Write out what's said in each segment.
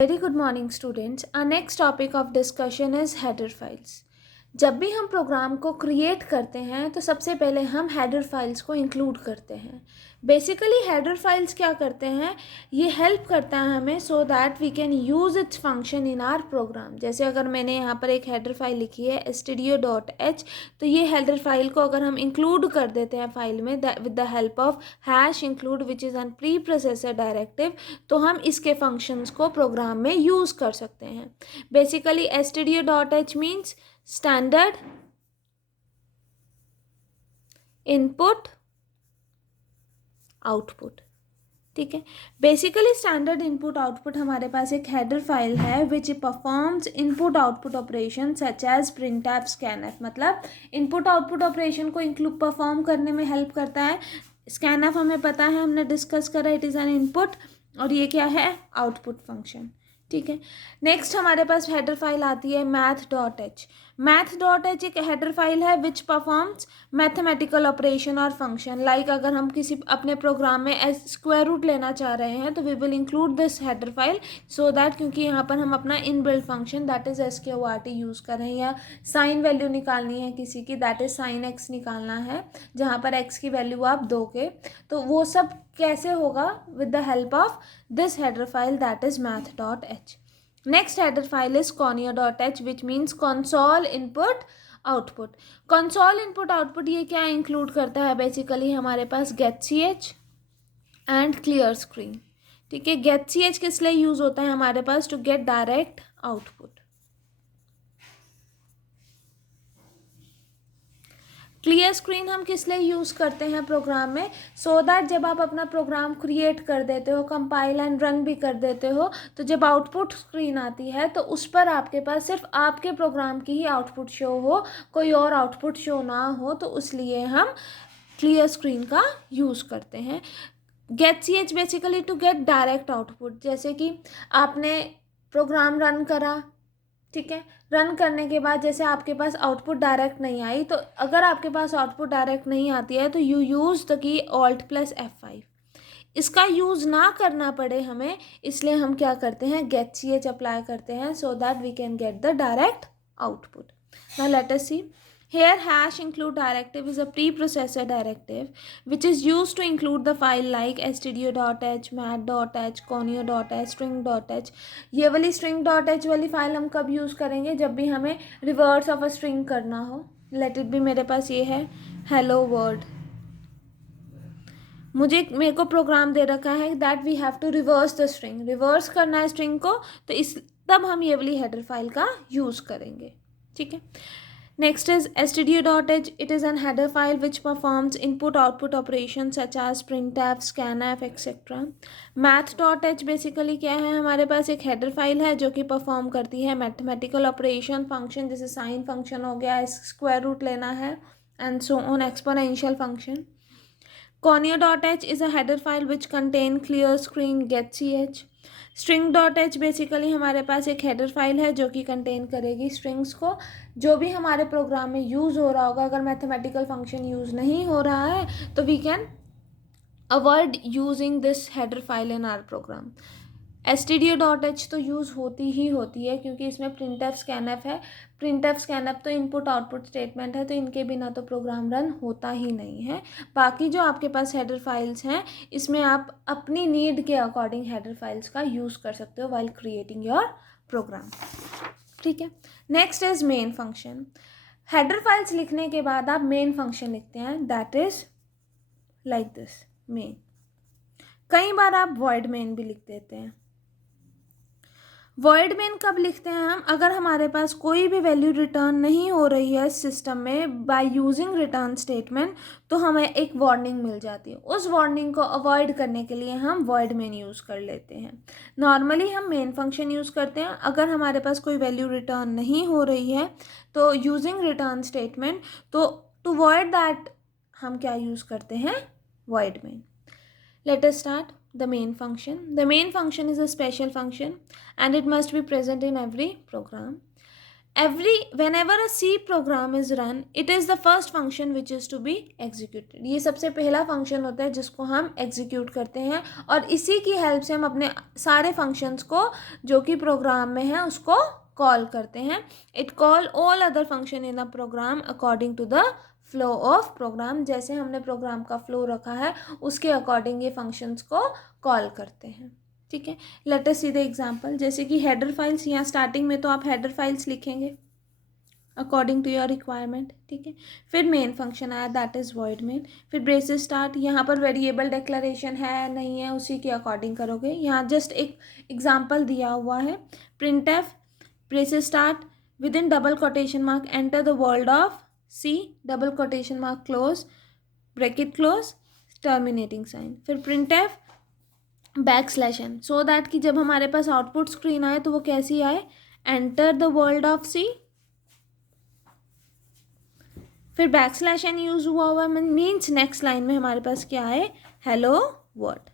Very good morning students. Our next topic of discussion is header files. जब भी हम programme को create करते हैं तो सबसे पहले हम हेडर फाइल्स को इंक्लूड करते हैं. बेसिकली हेडर फाइल्स क्या करते हैं, ये हेल्प करता है हमें so that we can use its function in our program. जैसे अगर मैंने यहाँ पर एक हेडर फाइल लिखी है stdio.h, तो ये हेडर फाइल को अगर हम इंक्लूड कर देते हैं फाइल में with the help of hash include which is an pre processor directive, तो हम इसके फंक्शंस को प्रोग्राम में यूज़ कर सकते हैं. Basically stdio.h means standard input output. ठीक है, बेसिकली स्टैंडर्ड इनपुट आउटपुट हमारे पास एक हेडर फाइल है which performs input output operation such as printf scanf. मतलब इनपुट आउटपुट ऑपरेशन को इंक्लूड परफॉर्म करने में हेल्प करता है. स्कैनफ हमें पता है, हमने डिस्कस करा, इट इज़ एन इनपुट, और ये क्या है, आउटपुट फंक्शन. ठीक है, नेक्स्ट हमारे पास हेडर फाइल आती है math.h. math.h एक हेडर फाइल है विच परफॉर्म्स मैथमेटिकल ऑपरेशन और फंक्शन. लाइक अगर हम किसी अपने प्रोग्राम में स्क्वायर रूट लेना चाह रहे हैं तो we will include this header file so that, क्योंकि यहाँ पर हम अपना inbuilt function that is SQRT use कर रहे हैं, या साइन वैल्यू निकालनी है किसी की, दैट इज़ साइन एक्स निकालना है, जहाँ पर एक्स की वैल्यू आप दोगे, तो वो सब कैसे होगा, with the help of this header file that is math.h. Next header file is conio.h which means console input output. console input output ये क्या इंक्लूड करता है, बेसिकली हमारे पास getch and clear screen. ठीक है, getch किस लिए यूज होता है हमारे पास, to get direct output. Clear screen हम किस लिए यूज़ करते हैं प्रोग्राम में, सो दैट जब आप अपना प्रोग्राम क्रिएट कर देते हो, कंपाइल एंड रन भी कर देते हो, तो जब आउटपुट स्क्रीन आती है तो उस पर आपके पास सिर्फ आपके प्रोग्राम की ही आउटपुट शो हो, कोई और आउटपुट शो ना हो, तो इसलिए हम क्लियर स्क्रीन का यूज़ करते हैं. getch basically to get direct output. जैसे कि आपने प्रोग्राम रन करा, ठीक है, रन करने के बाद जैसे आपके पास आउटपुट डायरेक्ट नहीं आई, तो अगर आपके पास आउटपुट डायरेक्ट नहीं आती है तो you use the key Alt+F5. इसका यूज़ ना करना पड़े हमें, इसलिए हम क्या करते हैं, getch अप्लाई करते हैं so that we can get the direct output. Now let us see. Here hash include directive is a preprocessor directive which is used to include the file like stdio.h, math.h, conio.h, string.h. ये वाली string.h वाली file हम कब use करेंगे, जब भी हमें reverse of a string करना हो. लेट इट भी मेरे पास ये है हेलो वर्ड, मेरे को प्रोग्राम दे रखा है that we have to reverse the string, reverse करना है स्ट्रिंग को, तो तब हम ये वाली हेडर फाइल का यूज़ करेंगे. ठीक है, next is stdio.h. It is an header file which performs input-output operations such as printf, scanf, etc. math.h basically क्या है, हमारे पास एक हेडर फाइल है जो कि परफॉर्म करती है मैथमेटिकल ऑपरेशन फंक्शन, जैसे साइन फंक्शन हो गया, स्क्वायर रूट लेना है, and so on, exponential function. conio.h is a header file which contain clear screen, getch. string.h basically हमारे पास एक हेडर फाइल है जो कि कंटेन करेगी स्ट्रिंग्स को, जो भी हमारे प्रोग्राम में यूज़ हो रहा होगा. अगर मैथमेटिकल फंक्शन यूज़ नहीं हो रहा है तो we can avoid using this header file in our program. stdio.h तो यूज़ होती ही होती है क्योंकि इसमें printf scanf है. printf scanf तो इनपुट आउटपुट स्टेटमेंट है, तो इनके बिना तो प्रोग्राम रन होता ही नहीं है. बाकी जो आपके पास हेडर फाइल्स हैं, इसमें आप अपनी नीड के अकॉर्डिंग हेडर फाइल्स का यूज़ कर सकते हो वाइल क्रिएटिंग योर प्रोग्राम. ठीक है, next is main function. Header files लिखने के बाद आप मेन फंक्शन लिखते हैं, that is like this main. कई बार आप वॉइड मेन भी लिख देते हैं. वॉइड मेन कब लिखते हैं हम, अगर हमारे पास कोई भी वैल्यू रिटर्न नहीं हो रही है सिस्टम में बाय यूजिंग रिटर्न स्टेटमेंट, तो हमें एक वार्निंग मिल जाती है. उस वार्निंग को अवॉइड करने के लिए हम वॉइड मेन यूज़ कर लेते हैं. नॉर्मली हम मेन फंक्शन यूज़ करते हैं अगर हमारे पास कोई वैल्यू रिटर्न नहीं हो रही है, तो यूजिंग रिटर्न स्टेटमेंट, तो टू वॉइड दैट हम क्या यूज़ करते हैं, void main. Let us start the main function. The main function is a special function and it must be present in every program. whenever a C program is run, it is the first function which is to be executed. ये सबसे पहला function होता है जिसको हम execute करते हैं, और इसी की हेल्प से हम अपने सारे फंक्शंस को जो कि प्रोग्राम में है उसको कॉल करते हैं. It call all other function in a program according to the flow of program. जैसे हमने प्रोग्राम का फ्लो रखा है उसके अकॉर्डिंग ये फंक्शंस को कॉल करते हैं. ठीक है, late us see the example. जैसे कि हेडर फाइल्स, यहाँ स्टार्टिंग में तो आप हेडर फाइल्स लिखेंगे अकॉर्डिंग टू योर रिक्वायरमेंट. ठीक है, फिर मेन फंक्शन आया दैट इज़ वॉइड मेन. फिर ब्रेसेस स्टार्ट, यहाँ पर वेरिएबल डिक्लेरेशन है नहीं है उसी के अकॉर्डिंग करोगे. यहाँ जस्ट एक एग्जांपल दिया हुआ है. Print f braces start with in double quotation mark enter the word of C double quotation mark close bracket close terminating sign. फिर print f \n so that कि जब हमारे पास आउटपुट स्क्रीन आए तो वो कैसी आए, एंटर द वर्ल्ड ऑफ सी. फिर \n यूज हुआ मीन्स नेक्स्ट लाइन में हमारे पास क्या है, हेलो वर्ड.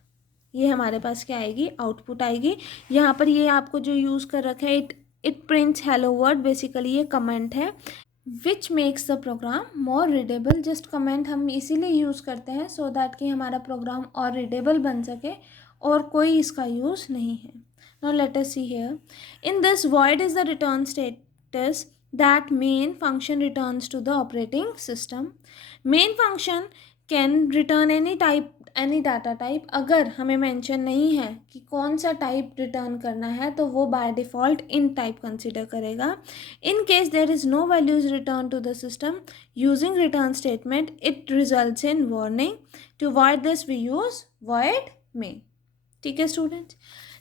ये हमारे पास क्या आएगी, आउटपुट आएगी. यहाँ पर ये आपको जो यूज़ कर रखा है it prints hello world. Basically ये कमेंट है which makes the program more readable. Just comment हम इसीलिए यूज़ करते हैं सो दैट कि हमारा प्रोग्राम और रीडेबल बन सके, और कोई इसका यूज़ नहीं है. Now let us see here. In this void is the return status that main function returns to the operating system. Main function can return any type, any data type. अगर हमें mention नहीं है कि कौन सा type return करना है तो वो by default int type consider करेगा. In case there is no values return to the system using return statement it results in warning. To avoid this we use void main. ठीक है students.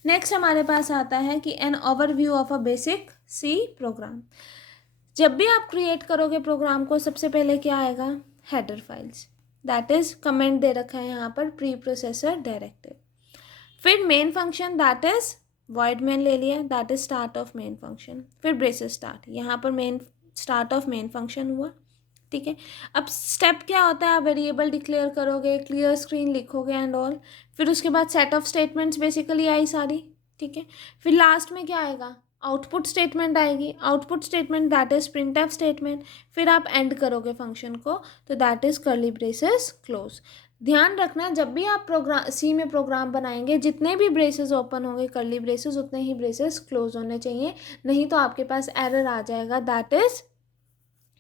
Next हमारे पास आता है कि an overview of a basic C program. जब भी आप create करोगे प्रोग्राम को सबसे पहले क्या आएगा, header files. That is comment दे रखा है यहाँ पर प्री प्रोसेसर डायरेक्टिव. फिर main function that is void main ले लिया, that is start of main function. फिर ब्रेसेस स्टार्ट, यहाँ पर main start of main function हुआ. ठीक है, अब स्टेप क्या होता है, आप वेरिएबल डिक्लेयर करोगे, क्लियर स्क्रीन लिखोगे एंड ऑल. फिर उसके बाद set of statements basically I sorry. ठीक है, फिर लास्ट में क्या आएगा, आउटपुट स्टेटमेंट आएगी. Output statement that is print F statement. फिर आप एंड करोगे फंक्शन को तो that is curly braces close. ध्यान रखना जब भी आप प्रोग्राम सी में प्रोग्राम बनाएंगे जितने भी ब्रेसेस ओपन होंगे कर्ली ब्रेसेस उतने ही ब्रेसेस क्लोज होने चाहिए, नहीं तो आपके पास एरर आ जाएगा that is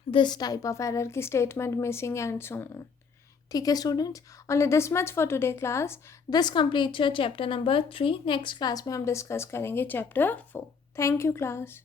this type of error की statement missing and so on. ठीक है students, only this much for today class. This completes your chapter number 3. next class में हम discuss करेंगे chapter 4. Thank you class.